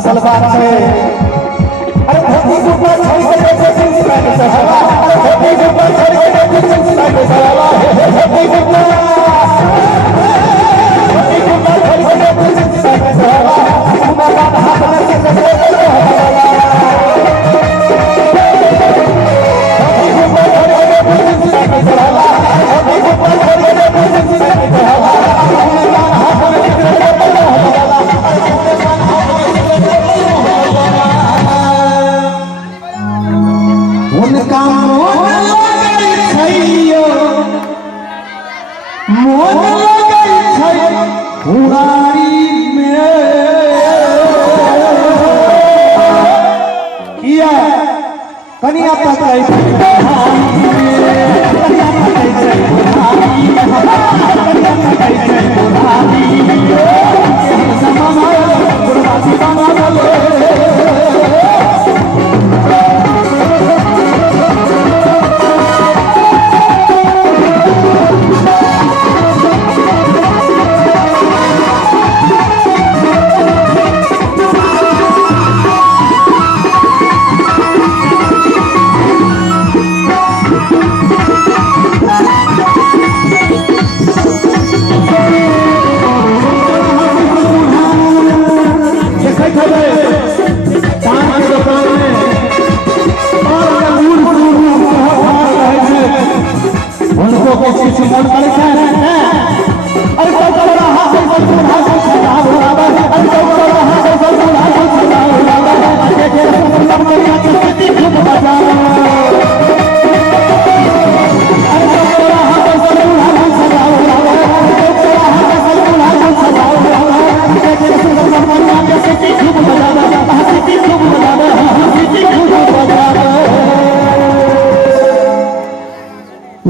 असल बात है अरे धोती कुर्ता छोड़ के देखो जींस पैंट चढ़ावा अरे धोती कुर्ता छोड़ के देखो जींस पैंट चढ़ावा धोती कुर्ता छोड़ के देखो जींस पैंट चढ़ावा तुम्हारा हाथ में से धोती कुर्ता छोड़ के देखो जींस पैंट चढ़ावा धोती कुर्ता छोड़ के देखो जींस पैंट चढ़ावा तुम्हारा हाथ में से उनका मोन लगई छैयो मोन लगई छै उड़ारी में किया कनिया पकई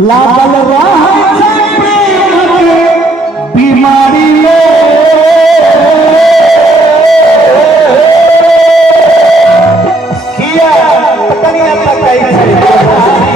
लागल बीमारी किया कनिया पकई